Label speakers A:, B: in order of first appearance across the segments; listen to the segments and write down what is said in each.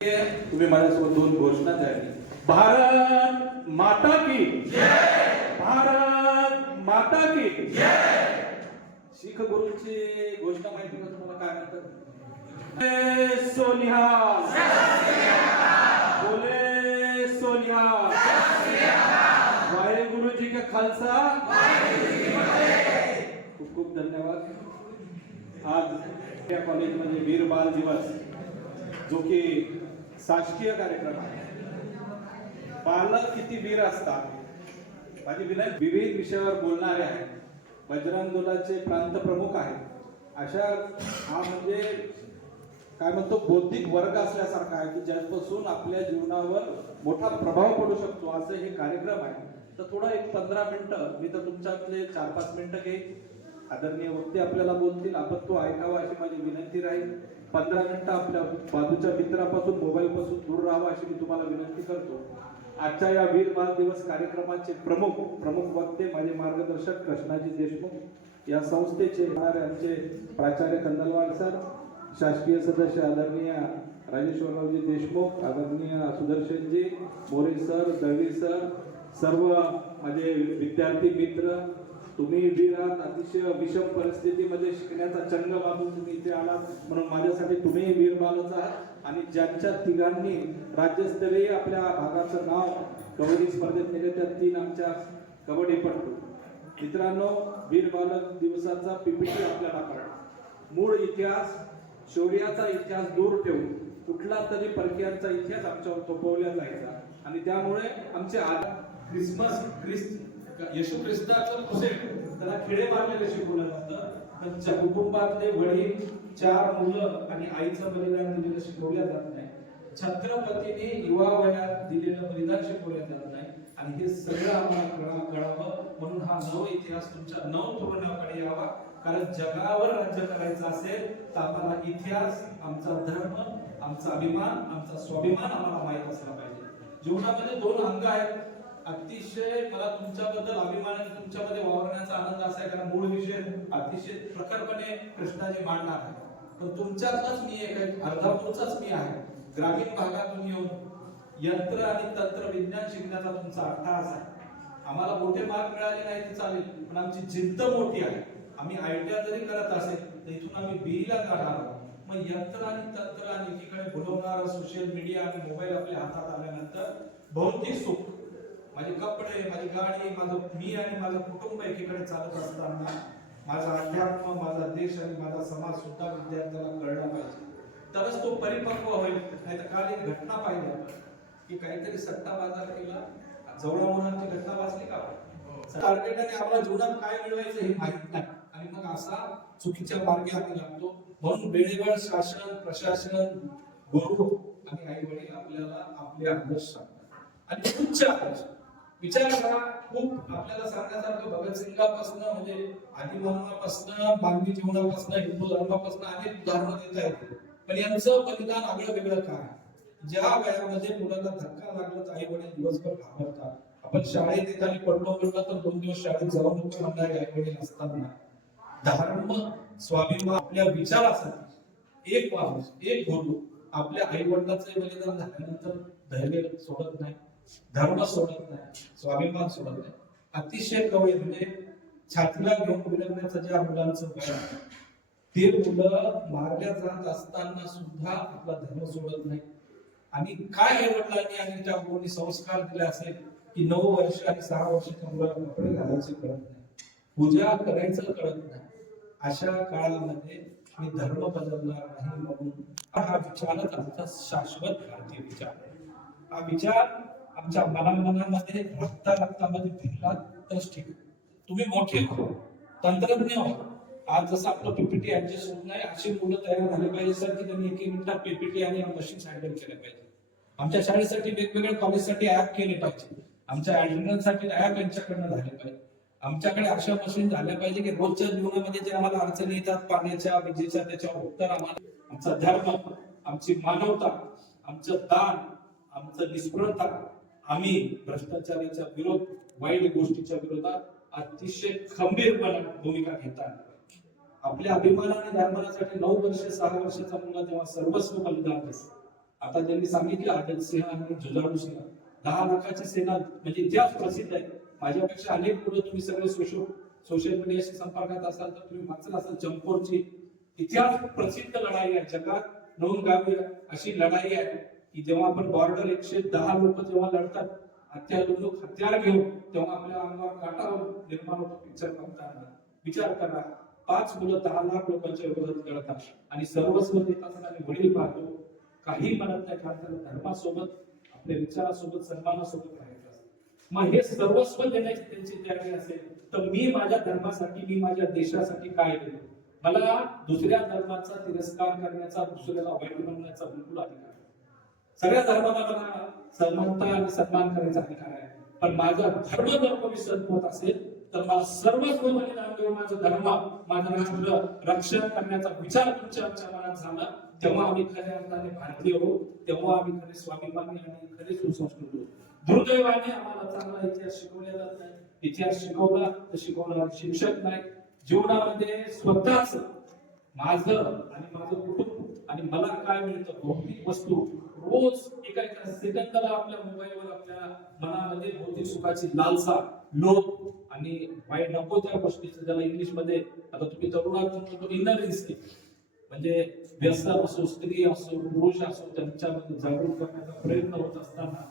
A: तुम्ही माझ्यासोबत दोन घोषणा द्यावी भारत माता की. भारत माता की. शीख गुरूंची घोषणा माहिती का तुम्हाला काय म्हणतात बोले सोनिया. बोले सोनिया. वाहेगुरु जी के खालसा. खूप खूप धन्यवाद. आज या कॉलेजमध्ये वीर बाल दिवस जो की शासकीय कार्यक्रम आहे. पालक किती वीर असतात? माझी विनंती विविध विषयावर बोलणारे आहेत. बजरंग दलाचे प्रांत प्रमुख आहेत. अशा हा म्हणजे काय म्हणतो बौद्धिक वर्ग असल्यासारखा आहे की ज्यापासून आपल्या जीवनावर मोठा प्रभाव पडू शकतो असं हे कार्यक्रम आहे. तर थोडं एक पंधरा मिनिटं मी तर तुमच्यातले चार पाच मिनिटं घेईन. आदरणीय वक्ते आपल्याला बोलतील आपण तो ऐकावा अशी माझी विनंती राहील. पंधरा मिनिटं आपल्या बाजूच्या मित्रापासून मोबाईल पासून दूर राहावा अशी मी तुम्हाला विनंती करतो. आजच्या या वीर बाल दिवस कार्यक्रमाचे प्रमुख प्रमुख वक्ते माझे मार्गदर्शक कृष्णाजी देशमुख या संस्थेचे आमचे प्राचार्य कंदलवाड सर शासकीय सदस्य आदरणीय राजेश्वररावजी देशमुख आदरणीय सुदर्शनजी मोरे सर दळवी सर सर्व माझे विद्यार्थी मित्र तुम्ही वीरात अतिशय विषम परिस्थितीमध्ये शिकण्याचा चंग बांधून तुम्ही इथे आलात. म्हणून माझ्यासाठी तुम्ही वीर बालच आहात. आणि ज्यांच्या तिघांनी राज्यस्तरीय आपल्या भागाचं नाव कबड्डी स्पर्धेत नेले त्या तीन आमच्या कबड्डीपटू मित्रांनो वीर बालक दिवसाचा पीपीटी आपल्याला कळणार मूळ इतिहास शौर्याचा इतिहास दूर ठेवून कुठला तरी परकीयांचा इतिहास आमच्यावर थोपवला जायचा. आणि त्यामुळे आमचे आज क्रिसमस ख्रिस्त येशू ख्रिस्ताचं क्रुसेड म्हणजे त्याला खिळे मारलेलं शिकवलं जातं. त्यांच्या कुटुंबातले वडील चार मुलं आणि आईचं बलिदान दिलेलं शिकवलं जात नाही. छत्रपतीने युवा वयात दिलेलं बलिदान शिकवलं जात नाही. आणि हे सगळं आम्हाला कळा कळावं. म्हणून हा नव इतिहास तुमच्या नव तरुणाकडे यावा. कारण जगावर राज्य करायचं असेल तर आम्हाला इतिहास आमचा धर्म आमचा अभिमान आमचा स्वाभिमान आम्हाला माहीत असला पाहिजे. जीवनामध्ये दोन अंग आहेत. अतिशय मला तुमच्याबद्दल अभिमान तुमच्यामध्ये वावरण्याचा आनंद असा आहे कारण मूळ विषय अतिशय प्रखरपणे कृष्णाजी मांडणार आहे पण तुमच्यातलाच मी एक आहे अर्धापूरचाच मी आहे. ग्रामीण भागातून येऊन यंत्र आणि तंत्र विज्ञान शिकण्याचा तुमचा अट्टहास आहे. आम्हाला मोठे मार्क मिळाले नाही तर चालेल पण आमची जिद्द मोठी आहे. आम्ही आयटीआय जरी करत असेल तर इथून आम्ही बीईला काढणार आहोत. मग यंत्र आणि तंत्र आणि एकीकडे बुडवणारा सोशल मीडिया आणि मोबाईल आपल्या हातात आल्यानंतर भौतिक सुख माझे कपडे माझी गाडी माझं मी आणि माझं कुटुंब एकीकडे चालत असताना माझा अध्यात्म माझा देश आणि माझा समाज सुद्धा विद्यार्थ्याला कळला पाहिजे. तरच तो परिपक्व होईल नाही तर काल एक घटना पाहिली आपण की काहीतरी सट्टा बाजार केला जवळ मुलांची घटना वाचली का टार्गेटाने आपल्या जीवनात काय मिळवायचं हे माहीत नाही. आणि मग असा चुकीच्या मार्गे आम्ही लागतो. म्हणून वेळेवर शासन प्रशासन गुरु आणि आई वडील आपल्याला आपले आदर्श सांगतात. आणि उच्च आदर्श. विचार करा खूप आपल्याला सांगण्यासारखं भगतसिंगापासून म्हणजे आदिमानवापासून मानवी जीवनापासून हिंदू धर्मापासून अनेक उदाहरणं देता येतील. पण यांचं बलिदान आगळं वेगळं काय ज्या वयामध्ये मुलांना धक्का लागला तर आई वडील दिवसभर घाबरतात. आपण शाळेत येत आणि पडलो पडलो तर दोन दिवस शाळेत जाऊ नको म्हणणारे आई वडील असतात ना. धर्म स्वाभिमान आपल्या विचारासाठी एक माणूस एक गुरु आपल्या आई वडिलांचं बलिदान झाल्यानंतर धैर्य सोडत नाही. धर्म सोडत नाही स्वाभिमान सोडत नाही. अतिशय कवळी म्हणजे छातीला घेऊन विलगण्याचं ज्या मुलांचं वय ते मुलं मारल्या जात असताना सुद्धा आपला धर्म सोडत नाही. आणि काय आई वडिलांनी आणि त्या मुलांनी संस्कार दिले असेल की नऊ वर्ष आणि सहा वर्षाच्या मुलाला कपडे घालायचे कळत नाही पूजा करायचं कळत नाही. अशा काळामध्ये मी धर्म बदलणार नाही म्हणून हा विचारच आमचा शाश्वत भारतीय विचार हा विचार आमच्या मनामनामध्ये रक्ता रक्तामध्ये भिनला तरच ठीक. तुम्ही मोठे हो तंत्रज्ञ हो आज जसं आपलं पीपीटी ऍडजस्ट होत नाही अशी मुलं तयार झाली पाहिजे सर की त्यांनी एक एक मिनिटात पीपीटी आणि मशीन हँडल केले पाहिजे. आमच्या शाळेसाठी वेगवेगळ्या कॉलेजसाठी ऍप केले पाहिजे. आमच्या ऍडमिनसाठी ऍप यांच्याकडनं झाले पाहिजे. आमच्याकडे अशा मशीन झाल्या पाहिजे की रोजच्या जीवनामध्ये जे आम्हाला अडचणी येतात पाण्याच्या विजेच्या त्याच्यावर उत्तर आम्हाला आमचा धर्म आमची मानवता आमचं दान आमचं निष्फळता आम्ही भ्रष्टाचाराच्या विरोध वाईट गोष्टीच्या विरोधात अतिशय खंबीरपणे भूमिका घेतात आपल्या अभिमानाने धर्मासाठी नऊ वर्ष सहा वर्षाचा मुलगा जेव्हा सर्वस्व बलिदान देतो
B: आता ज्यांनी सांगितलं अटल सिंह आणि जुजारू सिंह. दहा लाखाची सेना म्हणजे इतिहास प्रसिद्ध आहे. माझ्यापेक्षा अनेक मुलं तुम्ही सगळे सोशल सोशल मीडियाशी संपर्कात असाल तर तुम्ही वाचत असाल चंपोरची. इतिहास प्रसिद्ध लढाई आहे जगात. नोंद गावी अशी लढाई आहे. की जेव्हा आपण बॉर्डर एकशे दहा लोक जेव्हा लढतात हत्यार लोक हत्यार घेऊन तेव्हा आपल्या अंगावर काटा निर्माण होतो विचार करताना विचार करा. पाच मुलं दहा लाख लोकांच्या विरोधात लढतात आणि सर्वस्व देतात आणि वडील पाहतो. काही म्हणत नाही कारण धर्मासोबत आपल्या विचारासोबत सन्मानासोबत राहायचं असतं. मग हे सर्वस्व देण्याची त्यांची तयारी असेल तर मी माझ्या धर्मासाठी मी माझ्या देशासाठी काय केलं मला दुसऱ्या धर्माचा तिरस्कार करण्याचा दुसऱ्याला वाईट म्हणण्याचा बिलकुल अधिकार नाही. सगळ्या धर्माला मला समानता आणि सन्मान करायचा अधिकार आहे. पण माझा धर्म जर कोणी सन्मत असेल तर मला सर्वच बलिदान देऊन माझं धर्म माझं राष्ट्र रक्षण करण्याचा विचार तुमच्या आमच्या मनात झाला तेव्हा आम्ही खऱ्या अर्थाने भारतीय हो तेव्हा आम्ही खरे स्वाभिमानी आणि खरे सुसंस्कृत हो दुर्दैवाने आम्हाला चांगला इतिहास शिकवलेला नाही. इतिहास शिकवला तर शिकवणारा शिक्षक नाही. जीवनामध्ये स्वतःच माझं आणि माझं कुटुंब आणि मला काय मिळतं भौतिक वस्तू रोज एका एका सेकंदाला आपल्या मोबाईलवर आपल्या मनामध्ये भौतिक सुखाची लालसा लोभ आणि वाईट नको त्या गोष्टीचं ज्याला इंग्लिशमध्ये आता तुम्ही तरुणात इनर इन्स्टिंक्ट म्हणजे व्यस्त असो स्त्री असो पुरुष असो त्यांच्यामध्ये जागृत करण्याचा प्रयत्न होत असताना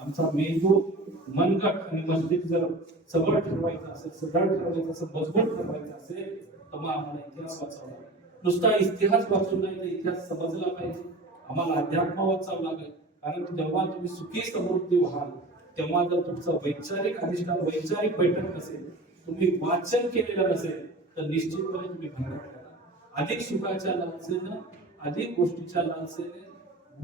B: आमचा मेंदू मनगट आणि मस्जिद जर सबळ ठरवायचा असेल सदळ ठरवायचं असेल मजबूत ठरवायचं असेल तर मग आम्हाला इतिहास वाचावा नुसता इतिहास वाचून नाही तर इतिहास समजला पाहिजे. आम्हाला अध्यात्मावर वाचावं लागेल. कारण जेव्हा तुम्ही सुखी समृद्धी व्हाल तेव्हा जर तुमचं वैचारिक अधिष्ठान वैचारिक बैठक असेल तुम्ही वाचन केलेलं नसेल तर निश्चितपणे तुम्ही भरकटणार अधिक सुखाच्या लालसेनं अधिक गोष्टीच्या लालसेने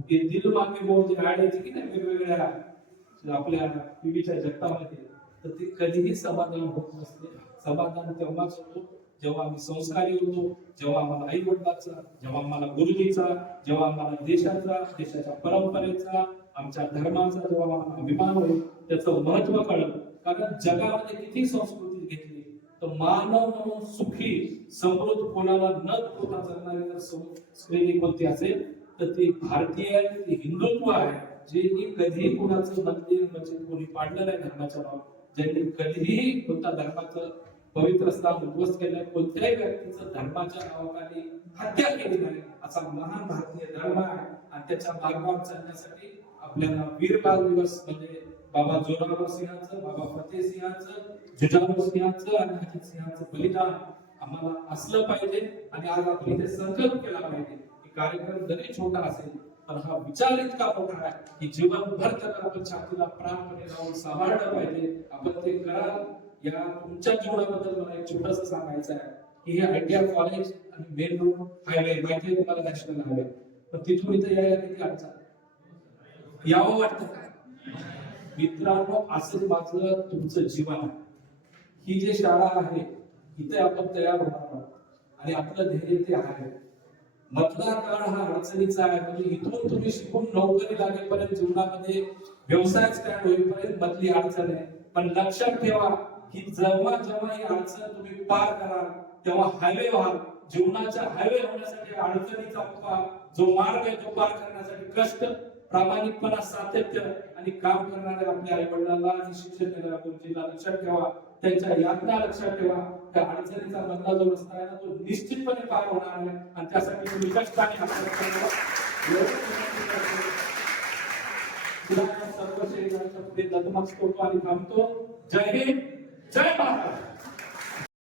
B: दिलमागे दिल मागे बोल जे ऍड येते की नाही वेगवेगळ्या आपल्या टीव्हीच्या जगतामध्ये तर ते कधीही समाधान होत नसते. समाधान तेव्हाच होतो जेव्हा आम्ही संस्कारी होतो जेव्हा आम्हाला आई वडिलाचा जेव्हा आम्हाला गुरुजीचा जेव्हा आम्हाला देशाचा देशाच्या परंपरेचा आमच्या धर्माचा जेव्हा आम्हाला अभिमान होईल त्याचं महत्त्व कळलं. कारण जगामध्ये किती संस्कृती घेतली तर मानव म्हणून सुखी समृद्ध कोणाला न होता जगणारी जर संस्कृती कोणती असेल तर ती भारतीय आहे ती हिंदुत्व आहे. जे की कधीही कोणाचं मंदिर मस्जिद कोणी पाडलं नाही धर्माच्या नाव ज्यांनी कधीही कोणत्या धर्माचं पवित्र स्थान उद्ध्वस्त केलं कोणत्याही व्यक्तीचं धर्माच्या नावाखाली हत्या केली नाही असा महान भारतीय धर्म आहे. आणि त्याच्या मार्गावर चालण्यासाठी आपल्याला वीर बाल दिवस म्हणजे बाबा जोरावर सिंहाचं बाबा फतेह सिंहाचं जुजावर सिंहाचं आणि अजित सिंहाचं बलिदान आम्हाला असलं पाहिजे आणि आज आपण इथे संकल्प केला पाहिजे की कार्यक्रम जरी छोटा असेल पण हा विचार इतका मोठा आहे की जीवनभर त्याला आपण छातीला प्राणपणे लावून सांभाळलं पाहिजे. आपण ते कराल या तुमच्या जीवनाबद्दल मला एक छोटस सांगायचं आहे की हे आयटीआर कॉलेज आणि मेन रोड हायवे माहिती आहे तुम्हाला नॅशनल हायवे. पण तिथून इथे यायला किती अडचण? यावं वाटतं का मित्रांनो असंच माझं तुमचं जीवन. आहे ही जी शाळा आहे इथे आपण तयार होणार आहोत. आणि आपलं ध्येय ते आहे. मधला काळ हा अडचणीचा आहे. म्हणजे इथून तुम्ही शिकून नोकरी लागेपर्यंत जीवनामध्ये व्यवसाय स्टँड होईपर्यंत मधली अडचण आहे. पण लक्षात ठेवा की जेव्हा जेव्हा ही अडचण तुम्ही पार कराल तेव्हा हायवे व्हाल जीवनाच्या हायवे होण्यासाठी अडचणीचा जो मार्ग आहे तो पार करण्यासाठी कष्ट प्रामाणिकपणा सातत्य आणि काम करणाऱ्या आपल्या आई वडिलांना आणि शिक्षण देणाऱ्या गुरुजींना लक्षात ठेवा. त्यांच्या यातना लक्षात ठेवा. त्या अडचणीचा मधला जो रस्ता आहे ना तो निश्चितपणे पार होणार आहे आणि त्यासाठी तुम्ही कष्टाने आपल्याला सर्व शरीरांच्या पुढे नतमस्तक करतो आणि थांबतो. जय हिंद. 下一把